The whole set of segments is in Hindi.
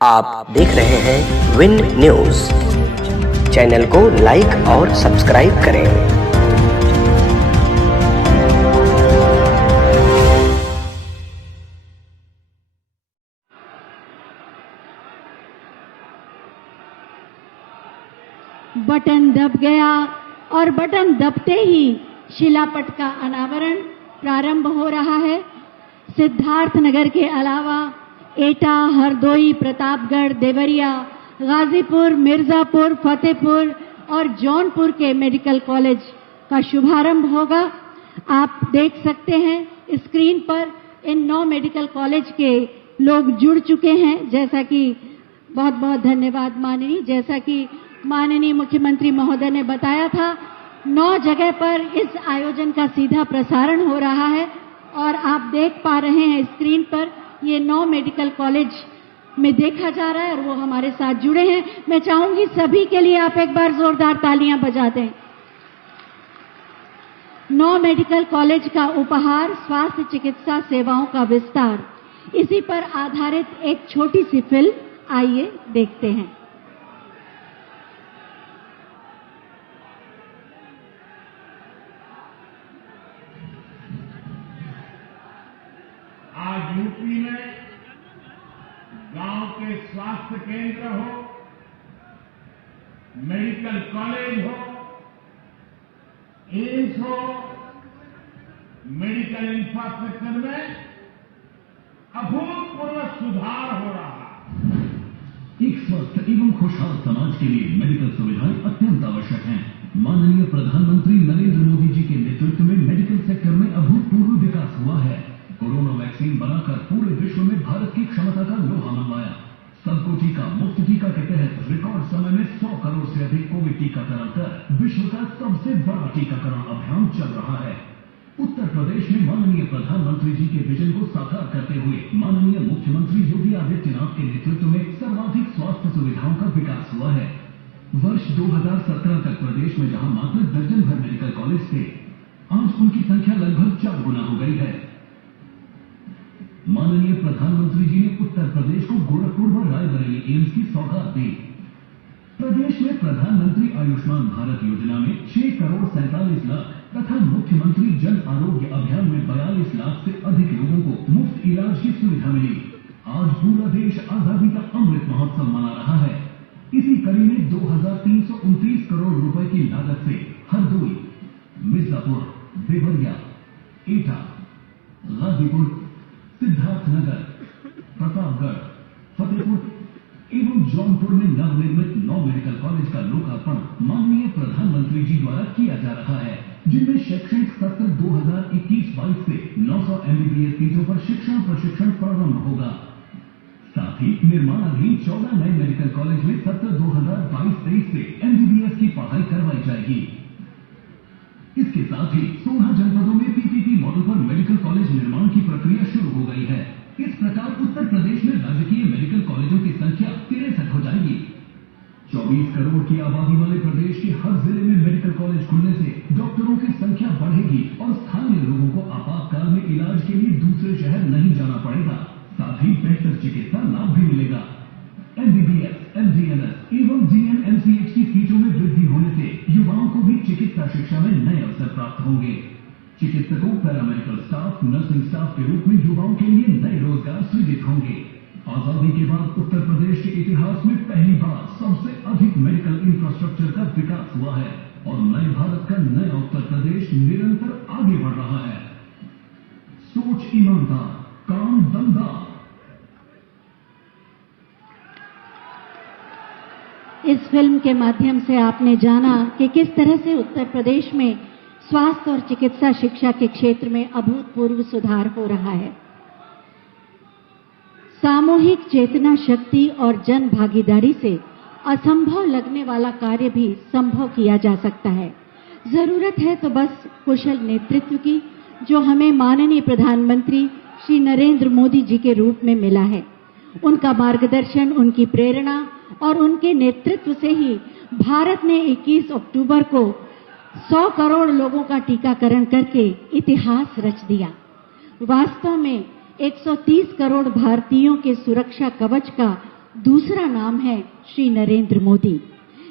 आप देख रहे हैं विन न्यूज। चैनल को लाइक और सब्सक्राइब करें। बटन दब गया और बटन दबते ही शिलापट का अनावरण प्रारंभ हो रहा है। सिद्धार्थनगर के अलावा एटा, हरदोई, प्रतापगढ़, देवरिया, गाजीपुर, मिर्जापुर, फतेहपुर और जौनपुर के मेडिकल कॉलेज का शुभारंभ होगा। आप देख सकते हैं स्क्रीन पर इन 9 मेडिकल कॉलेज के लोग जुड़ चुके हैं। जैसा कि बहुत बहुत धन्यवाद माननीय, जैसा कि माननीय मुख्यमंत्री महोदय ने बताया था, 9 जगह पर इस आयोजन का सीधा प्रसारण हो रहा है और आप देख पा रहे हैं स्क्रीन पर ये 9 मेडिकल कॉलेज में देखा जा रहा है और वो हमारे साथ जुड़े हैं। मैं चाहूंगी सभी के लिए आप एक बार जोरदार तालियां बजा दें। 9 मेडिकल कॉलेज का उपहार स्वास्थ्य चिकित्सा सेवाओं का विस्तार, इसी पर आधारित एक छोटी सी फिल्म, आइए देखते हैं। आज यूपी में गांव के स्वास्थ्य केंद्र हो, मेडिकल कॉलेज हो, एम्स हो, मेडिकल इंफ्रास्ट्रक्चर में अभूतपूर्व सुधार हो रहा है। एक स्वस्थ एवं खुशहाल समाज के लिए मेडिकल सुविधाएं अत्यंत आवश्यक हैं। माननीय प्रधानमंत्री नरेंद्र मोदी जी के नेतृत्व में मेडिकल सेक्टर में अभूतपूर्व विकास हुआ है। कोरोना वैक्सीन बनाकर पूरे विश्व में भारत की क्षमता का लोहा मनवाया। सबको टीका मुफ्त टीका के तहत रिकॉर्ड समय में 100 करोड़ से अधिक कोविड टीकाकरण कर विश्व का सबसे बड़ा टीकाकरण अभियान चल रहा है। उत्तर प्रदेश में माननीय प्रधानमंत्री जी के विजन को साकार करते हुए माननीय मुख्यमंत्री योगी आदित्यनाथ के नेतृत्व में सर्वाधिक स्वास्थ्य सुविधाओं का विकास हुआ है। वर्ष 2017 तक प्रदेश में जहां मात्र दर्जन भर मेडिकल कॉलेज थे, आज उनकी संख्या लगभग 4 गुना हो गई है। माननीय प्रधानमंत्री जी ने उत्तर प्रदेश को गोरखपुर व रायबरेली एम्स की सौगात दी। प्रदेश में प्रधानमंत्री आयुष्मान भारत योजना में 6 करोड़ 47 लाख तथा मुख्यमंत्री जन आरोग्य अभियान में 42 लाख से अधिक लोगों को मुफ्त इलाज की सुविधा मिली। आज पूरा देश आजादी का अमृत महोत्सव मना रहा है। इसी कड़ी में 2329 करोड़ रुपए की लागत से हरदोई, मिर्जापुर, देवरिया, एटा, गाजीपुर, सिद्धार्थनगर, प्रतापगढ़, फतेहपुर एवं जौनपुर में नवनिर्मित 9 मेडिकल कॉलेज का लोकार्पण माननीय प्रधानमंत्री जी द्वारा किया जा रहा है, जिनमें शैक्षणिक सत्र 2021-22 से 900 MBBS सीटों पर शिक्षण प्रशिक्षण प्रारंभ होगा। साथ ही निर्माणाधीन 14 नए मेडिकल कॉलेज में सत्र 2022-23 से MBBS की पढ़ाई करवाई जाएगी। इसके साथ ही 16 जनपदों में PPP मॉडल पर मेडिकल कॉलेज निर्माण की प्रक्रिया शुरू हो गई है। इस प्रकार उत्तर प्रदेश में राजकीय मेडिकल कॉलेजों की संख्या 63 हो जाएगी। 24 करोड़ की आबादी वाले प्रदेश के हर जिले में मेडिकल कॉलेज खुलने से डॉक्टरों की संख्या बढ़ेगी और स्थानीय लोगों को आपातकाल में इलाज के लिए दूसरे शहर नहीं जाना पड़ेगा। साथ ही बेहतर चिकित्सा लाभ भी मिलेगा। MBBS, MDNS एवं GNMCH की सीटों में वृद्धि होने से युवाओं को भी चिकित्सा शिक्षा में नए अवसर प्राप्त होंगे। चिकित्सकों, पैरामेडिकल स्टाफ, नर्सिंग स्टाफ के रूप में युवाओं के लिए नए रोजगार सृजित होंगे। आजादी के बाद उत्तर प्रदेश के इतिहास में पहली बार सबसे अधिक मेडिकल इंफ्रास्ट्रक्चर का विकास हुआ है और नए भारत का नया उत्तर प्रदेश निरंतर आगे बढ़ रहा है। सोच ईमानदार, काम दमदार। इस फिल्म के माध्यम से आपने जाना कि किस तरह से उत्तर प्रदेश में स्वास्थ्य और चिकित्सा शिक्षा के क्षेत्र में अभूतपूर्व सुधार हो रहा है। सामूहिक चेतना शक्ति और जन भागीदारी से असंभव लगने वाला कार्य भी संभव किया जा सकता है। जरूरत है तो बस कुशल नेतृत्व की, जो हमें माननीय प्रधानमंत्री श्री नरेंद्र मोदी जी के रूप में मिला है। उनका मार्गदर्शन, उनकी प्रेरणा और उनके नेतृत्व से ही भारत ने 21 अक्टूबर को 100 करोड़ लोगों का टीकाकरण करके इतिहास रच दिया। वास्तव में 130 करोड़ भारतीयों के सुरक्षा कवच का दूसरा नाम है श्री नरेंद्र मोदी।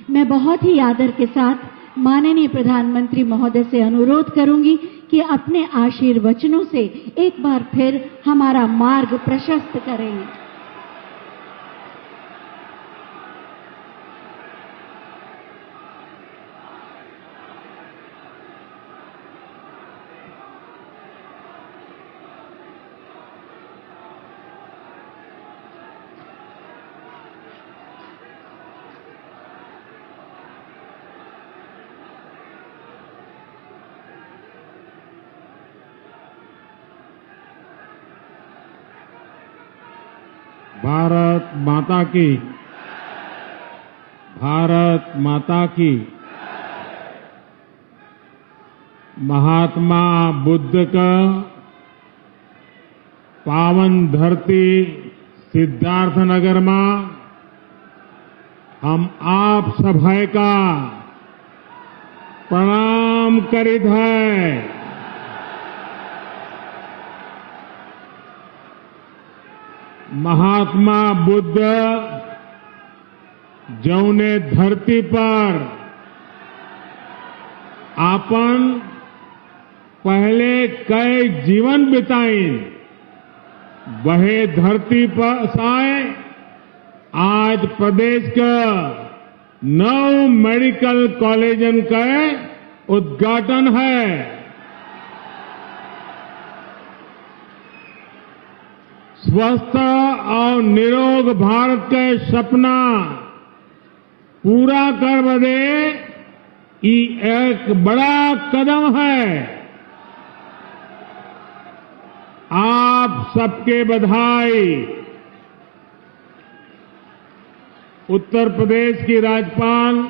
मैं बहुत ही आदर के साथ माननीय प्रधानमंत्री महोदय से अनुरोध करूंगी कि अपने आशीर्वचनों से एक बार फिर हमारा मार्ग प्रशस्त करें। भारत माता की, भारत माता की। महात्मा बुद्ध का पावन धरती सिद्धार्थनगर में हम आप सभय का प्रणाम करित है। महात्मा बुद्ध जौने धरती पर आपन पहले कई जीवन बिताई, वहे धरती पर साए आज प्रदेश का 9 मेडिकल कॉलेजन का उद्घाटन है। स्वस्थ और निरोग भारत के सपना पूरा कर बदे ये एक बड़ा कदम है। आप सबके बधाई। उत्तर प्रदेश की राज्यपाल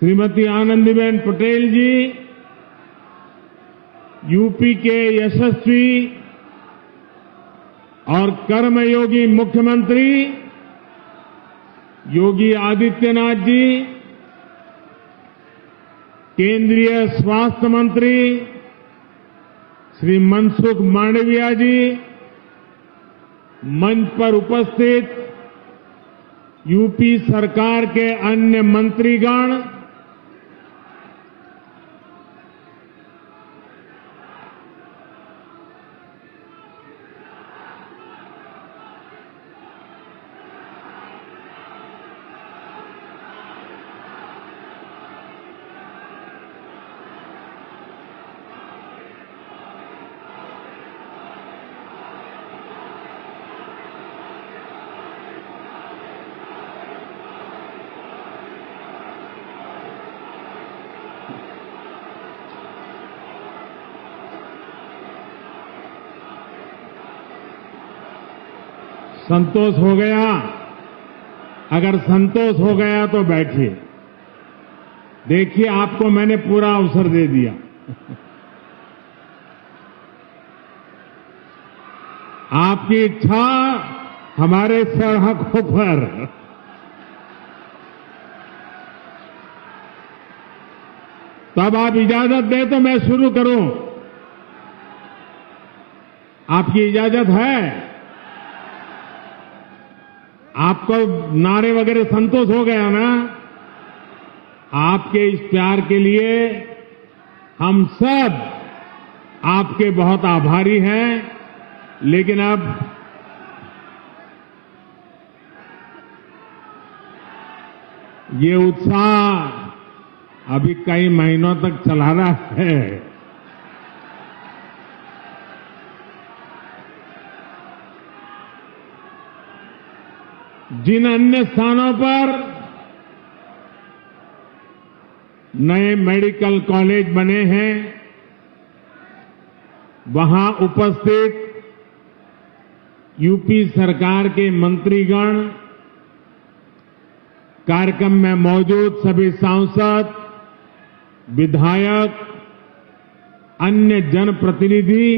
श्रीमती आनंदीबेन पटेल जी, यूपी के यशस्वी और कर्मयोगी मुख्यमंत्री योगी आदित्यनाथ जी, केंद्रीय स्वास्थ्य मंत्री श्री मनसुख मांडविया जी, मंच पर उपस्थित यूपी सरकार के अन्य मंत्रीगण, संतोष हो गया? अगर संतोष हो गया तो बैठिए। देखिए, आपको मैंने पूरा अवसर दे दिया। आपकी इच्छा हमारे सड़कों पर। तब आप इजाजत दें तो मैं शुरू करूं। आपकी इजाजत है? आपको नारे वगैरह संतोष हो गया ना? आपके इस प्यार के लिए हम सब आपके बहुत आभारी हैं। लेकिन अब ये उत्साह अभी कई महीनों तक चला रहा है। जिन अन्य स्थानों पर नए मेडिकल कॉलेज बने हैं, वहां उपस्थित यूपी सरकार के मंत्रीगण, कार्यक्रम में मौजूद सभी सांसद, विधायक, अन्य जनप्रतिनिधि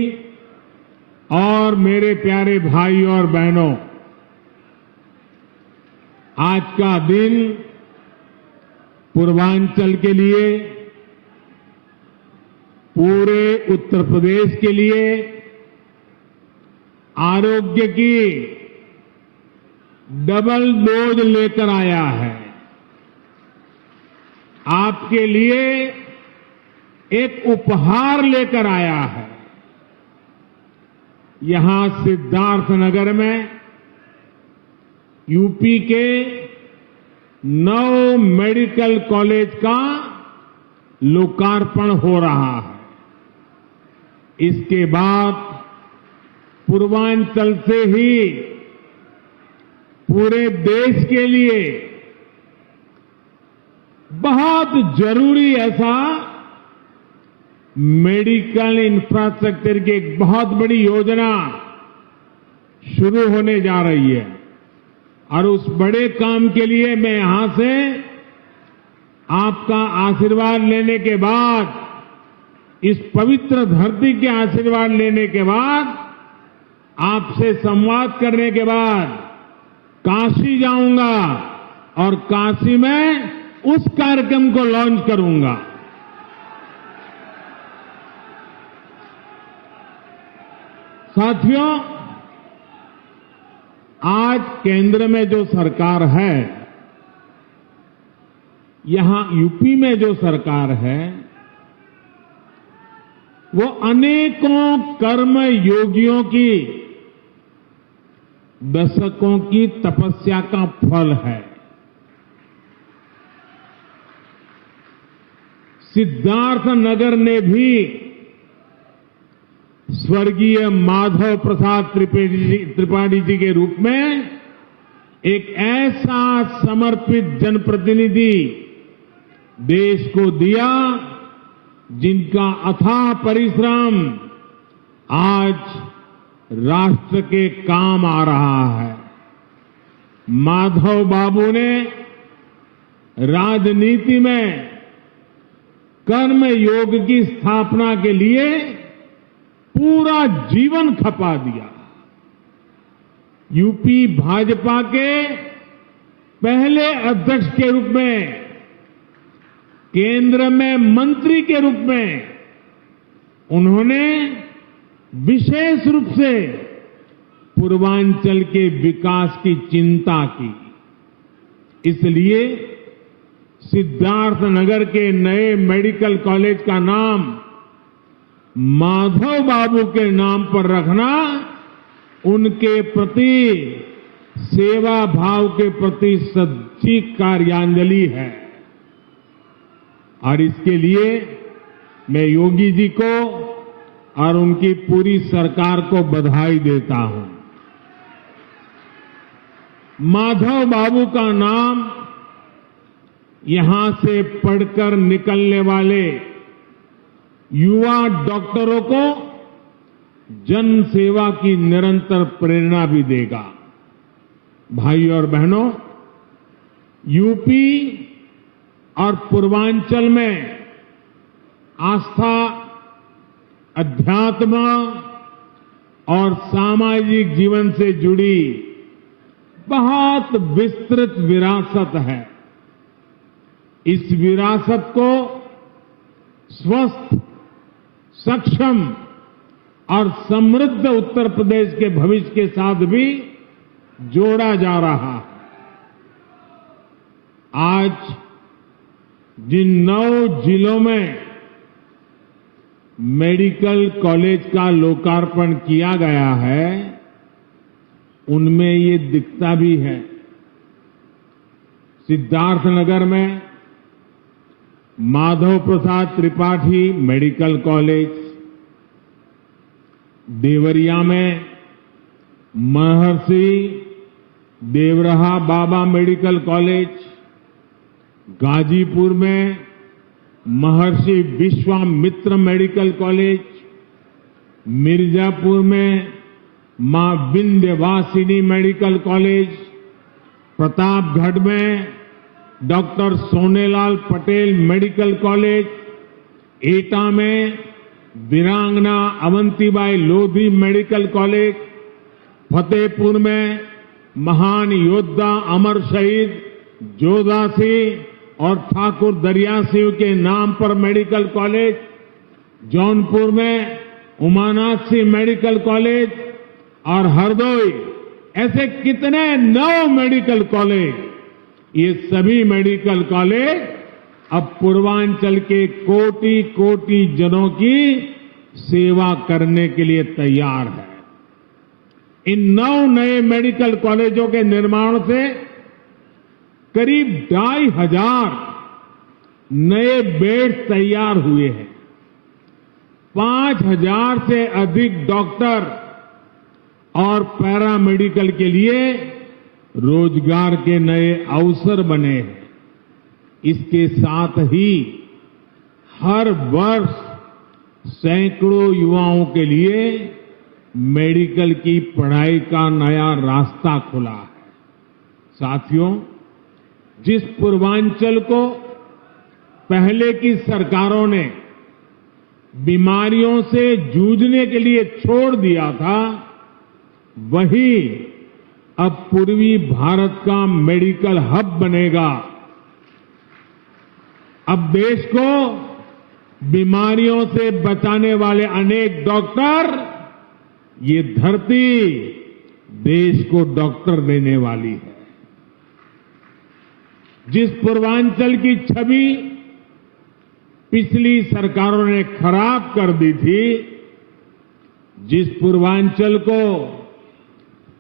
और मेरे प्यारे भाइयों और बहनों, आज का दिन पूर्वांचल के लिए, पूरे उत्तर प्रदेश के लिए आरोग्य की डबल डोज लेकर आया है। आपके लिए एक उपहार लेकर आया है। यहां सिद्धार्थनगर में यूपी के 9 मेडिकल कॉलेज का लोकार्पण हो रहा है। इसके बाद पूर्वांचल से ही पूरे देश के लिए बहुत जरूरी ऐसा मेडिकल इंफ्रास्ट्रक्चर की एक बहुत बड़ी योजना शुरू होने जा रही है और उस बड़े काम के लिए मैं यहां से आपका आशीर्वाद लेने के बाद, इस पवित्र धरती के आशीर्वाद लेने के बाद, आपसे संवाद करने के बाद काशी जाऊंगा और काशी में उस कार्यक्रम को लॉन्च करूंगा। साथियों, आज केंद्र में जो सरकार है, यहां यूपी में जो सरकार है, वो अनेकों कर्म योगियों की दशकों की तपस्या का फल है। सिद्धार्थनगर ने भी स्वर्गीय माधव प्रसाद त्रिपाठी जी के रूप में एक ऐसा समर्पित जनप्रतिनिधि देश को दिया जिनका अथाह परिश्रम आज राष्ट्र के काम आ रहा है। माधव बाबू ने राजनीति में कर्म योग की स्थापना के लिए पूरा जीवन खपा दिया। यूपी भाजपा के पहले अध्यक्ष के रूप में, केंद्र में मंत्री के रूप में उन्होंने विशेष रूप से पूर्वांचल के विकास की चिंता की। इसलिए सिद्धार्थनगर के नए मेडिकल कॉलेज का नाम माधव बाबू के नाम पर रखना उनके प्रति सेवा भाव के प्रति सच्ची कार्यांजलि है। और इसके लिए मैं योगी जी को और उनकी पूरी सरकार को बधाई देता हूं। माधव बाबू का नाम यहां से पढ़कर निकलने वाले युवा डॉक्टरों को जन सेवा की निरंतर प्रेरणा भी देगा। भाइयों और बहनों, यूपी और पूर्वांचल में आस्था, अध्यात्म और सामाजिक जीवन से जुड़ी बहुत विस्तृत विरासत है। इस विरासत को स्वस्थ, सक्षम और समृद्ध उत्तर प्रदेश के भविष्य के साथ भी जोड़ा जा रहा है। आज जिन 9 जिलों में मेडिकल कॉलेज का लोकार्पण किया गया है, उनमें ये दिखता भी है। सिद्धार्थनगर में माधव प्रसाद त्रिपाठी मेडिकल कॉलेज, देवरिया में महर्षि देवरहा बाबा मेडिकल कॉलेज, गाजीपुर में महर्षि विश्वामित्र मेडिकल कॉलेज, मिर्जापुर में मां विंध्यवासिनी मेडिकल कॉलेज, प्रतापगढ़ में doctor Sonelal Patel medical college, एटा में वीरांगना अवंतीबाई लोधी मेडिकल कॉलेज, फतेहपुर में महान योद्धा अमर शहीद जोधा सिंह और ठाकुर दरिया सिंह के नाम पर मेडिकल कॉलेज, जौनपुर में उमानाथ सिंह मेडिकल कॉलेज और हरदोई ऐसे कितने 9 मेडिकल कॉलेज, ये सभी मेडिकल कॉलेज अब पूर्वांचल के कोटि कोटि जनों की सेवा करने के लिए तैयार है। इन 9 नए मेडिकल कॉलेजों के निर्माण से करीब 2,500 नए बेड तैयार हुए हैं। 5,000 से अधिक डॉक्टर और पैरामेडिकल के लिए रोजगार के नए अवसर बने हैं। इसके साथ ही हर वर्ष सैकड़ों युवाओं के लिए मेडिकल की पढ़ाई का नया रास्ता खुला है। साथियों, जिस पूर्वांचल को पहले की सरकारों ने बीमारियों से जूझने के लिए छोड़ दिया था, वही अब पूर्वी भारत का मेडिकल हब बनेगा। अब देश को बीमारियों से बचाने वाले अनेक डॉक्टर, ये धरती देश को डॉक्टर देने वाली है। जिस पूर्वांचल की छवि पिछली सरकारों ने खराब कर दी थी, जिस पूर्वांचल को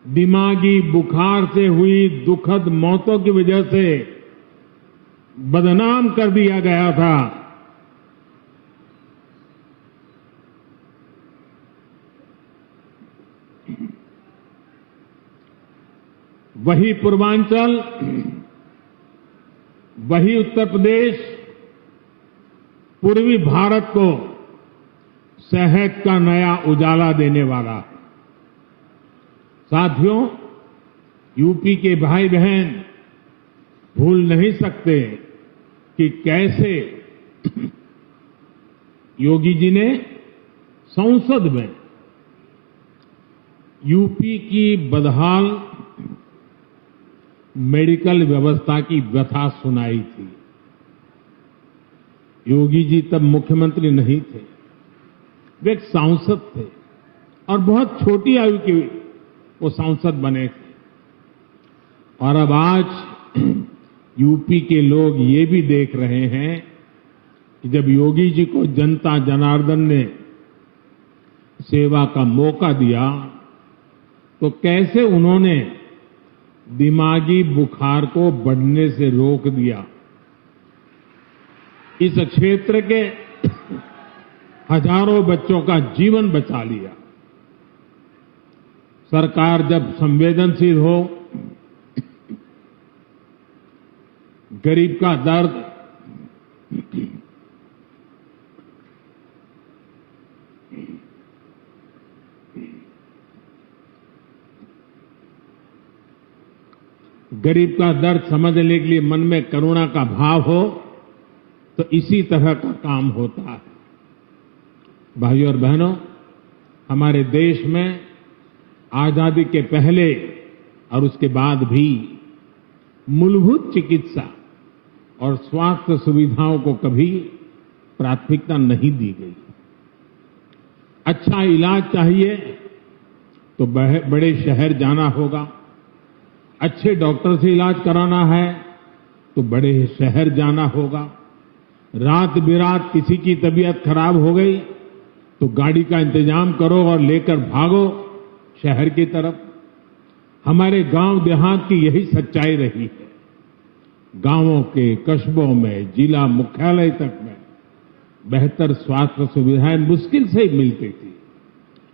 दिमागी बुखार से हुई दुखद मौतों की वजह से बदनाम कर दिया गया था, वही पूर्वांचल, वही उत्तर प्रदेश पूर्वी भारत को सेहत का नया उजाला देने वाला है। साथियों, यूपी के भाई बहन भूल नहीं सकते कि कैसे योगी जी ने संसद में यूपी की बदहाल मेडिकल व्यवस्था की व्यथा सुनाई थी। योगी जी तब मुख्यमंत्री नहीं थे, वे एक सांसद थे और बहुत छोटी आयु के वो सांसद बने थे। और अब आज यूपी के लोग ये भी देख रहे हैं कि जब योगी जी को जनता जनार्दन ने सेवा का मौका दिया तो कैसे उन्होंने दिमागी बुखार को बढ़ने से रोक दिया। इस क्षेत्र के हजारों बच्चों का जीवन बचा लिया। सरकार जब संवेदनशील हो, गरीब का दर्द समझने के लिए मन में करुणा का भाव हो, तो इसी तरह का काम होता है। भाइयों और बहनों, हमारे देश में आजादी के पहले और उसके बाद भी मूलभूत चिकित्सा और स्वास्थ्य सुविधाओं को कभी प्राथमिकता नहीं दी गई। अच्छा इलाज चाहिए तो बड़े शहर जाना होगा, अच्छे डॉक्टर से इलाज कराना है तो बड़े शहर जाना होगा। रात बिरात किसी की तबीयत खराब हो गई तो गाड़ी का इंतजाम करो और लेकर भागो शहर की तरफ। हमारे गांव देहात की यही सच्चाई रही है। गांवों के कस्बों में जिला मुख्यालय तक में बेहतर स्वास्थ्य सुविधाएं मुश्किल से ही मिलती थी।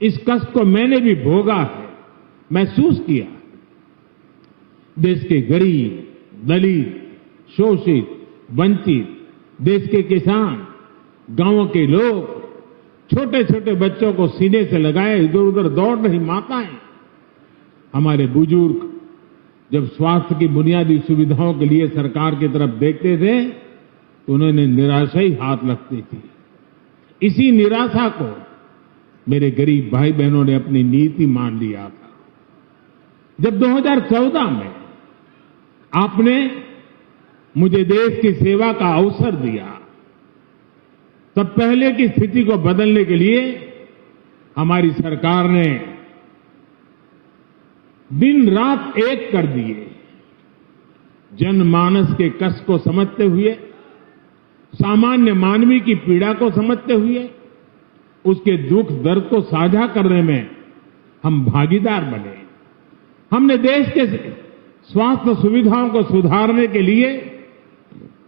इस कष्ट को मैंने भी भोगा है, महसूस किया। देश के गरीब, दलित, शोषित, वंचित, देश के किसान, गांवों के लोग, छोटे छोटे बच्चों को सीने से लगाए इधर उधर दौड़ रही माताएं, हमारे बुजुर्ग जब स्वास्थ्य की बुनियादी सुविधाओं के लिए सरकार की तरफ देखते थे तो उन्हें निराशा ही हाथ लगती थी। इसी निराशा को मेरे गरीब भाई बहनों ने अपनी नीति मान लिया था। जब 2014 में आपने मुझे देश की सेवा का अवसर दिया, तब पहले की स्थिति को बदलने के लिए हमारी सरकार ने दिन रात एक कर दिए। जनमानस के कष्ट को समझते हुए, सामान्य मानवी की पीड़ा को समझते हुए, उसके दुख दर्द को साझा करने में हम भागीदार बने। हमने देश के स्वास्थ्य सुविधाओं को सुधारने के लिए,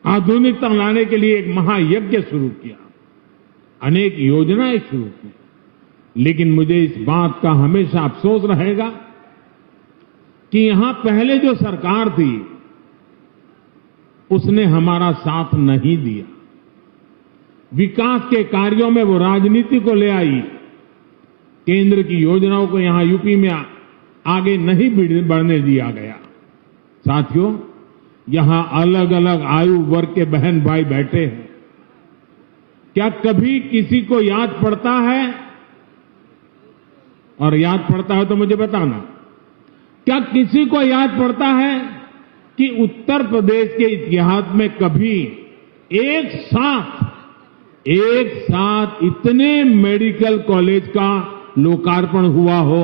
आधुनिकता लाने के लिए एक महायज्ञ शुरू किया, अनेक योजनाएं शुरू की। लेकिन मुझे इस बात का हमेशा अफसोस रहेगा कि यहां पहले जो सरकार थी उसने हमारा साथ नहीं दिया। विकास के कार्यों में वो राजनीति को ले आई, केंद्र की योजनाओं को यहां यूपी में आगे नहीं बढ़ने दिया गया। साथियों, यहां अलग अलग आयु वर्ग के बहन भाई बैठे हैं। क्या कभी किसी को याद पड़ता है, और याद पड़ता है तो मुझे बताना, क्या किसी को याद पड़ता है कि उत्तर प्रदेश के इतिहास में कभी एक साथ इतने मेडिकल कॉलेज का लोकार्पण हुआ हो?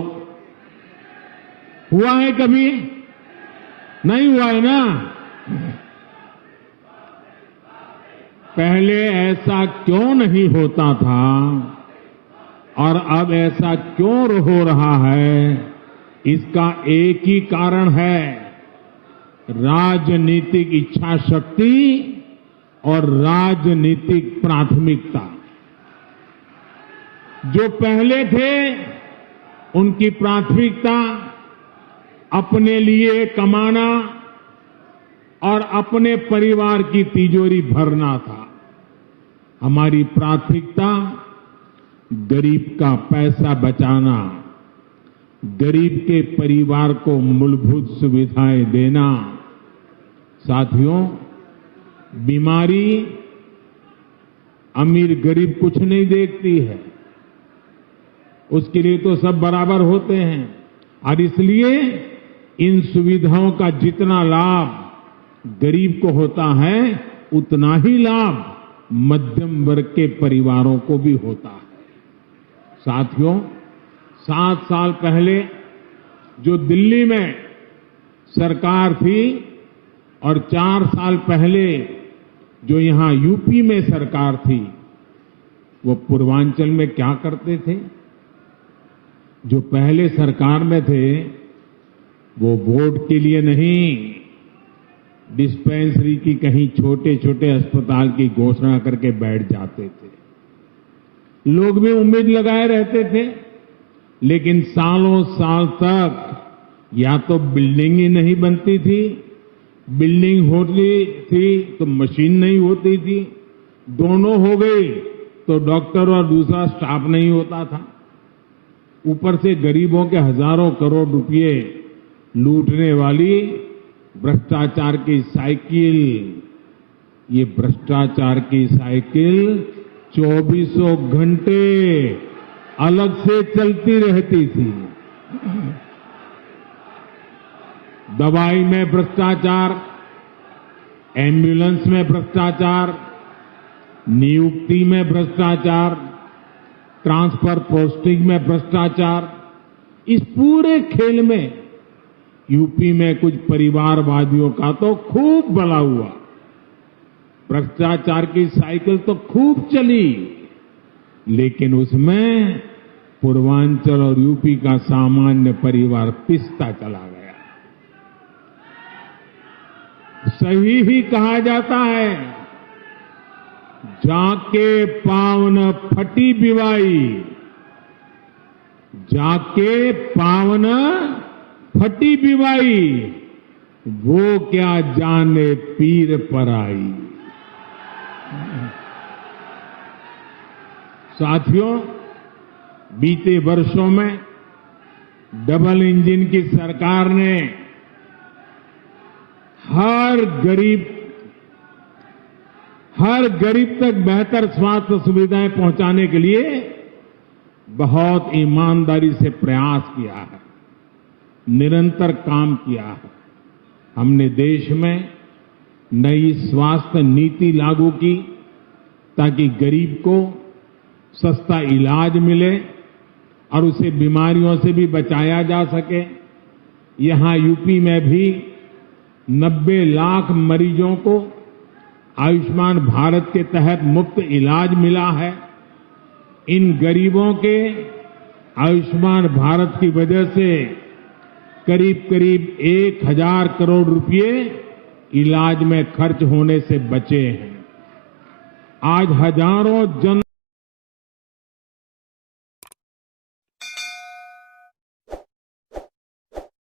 हुआ है कभी? नहीं हुआ है ना। पहले ऐसा क्यों नहीं होता था और अब ऐसा क्यों हो रहा है? इसका एक ही कारण है, राजनीतिक इच्छा शक्ति और राजनीतिक प्राथमिकता। जो पहले थे उनकी प्राथमिकता अपने लिए कमाना और अपने परिवार की तिजोरी भरना था। हमारी प्राथमिकता गरीब का पैसा बचाना, गरीब के परिवार को मूलभूत सुविधाएं देना। साथियों, बीमारी अमीर गरीब कुछ नहीं देखती है, उसके लिए तो सब बराबर होते हैं। और इसलिए इन सुविधाओं का जितना लाभ गरीब को होता है, उतना ही लाभ मध्यम वर्ग के परिवारों को भी होता है। साथियों, 7 साल पहले जो दिल्ली में सरकार थी और 4 साल पहले जो यहां यूपी में सरकार थी, वो पूर्वांचल में क्या करते थे? जो पहले सरकार में थे वो वोट के लिए नहीं, डिस्पेंसरी की कहीं छोटे छोटे अस्पताल की घोषणा करके बैठ जाते थे। लोग भी उम्मीद लगाए रहते थे, लेकिन सालों साल तक या तो बिल्डिंग ही नहीं बनती थी, बिल्डिंग होती थी तो मशीन नहीं होती थी, दोनों हो गई तो डॉक्टर और दूसरा स्टाफ नहीं होता था। ऊपर से गरीबों के हजारों करोड़ रुपए लूटने वाली भ्रष्टाचार की साइकिल, ये भ्रष्टाचार की साइकिल 24 घंटे अलग से चलती रहती थी। दवाई में भ्रष्टाचार, एम्बुलेंस में भ्रष्टाचार, नियुक्ति में भ्रष्टाचार, ट्रांसफर पोस्टिंग में भ्रष्टाचार। इस पूरे खेल में यूपी में कुछ परिवारवादियों का तो खूब भला हुआ। भ्रष्टाचार की साइकिल तो खूब चली, लेकिन उसमें पूर्वांचल और यूपी का सामान्य परिवार पिसता चला गया। सही ही कहा जाता है, जाके पावन फटी बिवाई, जाके पावन फटी बिवाई, वो क्या जाने पीर पर आई। साथियों, बीते वर्षों में डबल इंजन की सरकार ने हर गरीब तक बेहतर स्वास्थ्य सुविधाएं पहुंचाने के लिए बहुत ईमानदारी से प्रयास किया है, निरंतर काम किया है। हमने देश में नई स्वास्थ्य नीति लागू की ताकि गरीब को सस्ता इलाज मिले और उसे बीमारियों से भी बचाया जा सके। यहां यूपी में भी 90 लाख मरीजों को आयुष्मान भारत के तहत मुफ्त इलाज मिला है। इन गरीबों के आयुष्मान भारत की वजह से करीब 1000 करोड़ रुपए इलाज में खर्च होने से बचे हैं। आज हजारों जन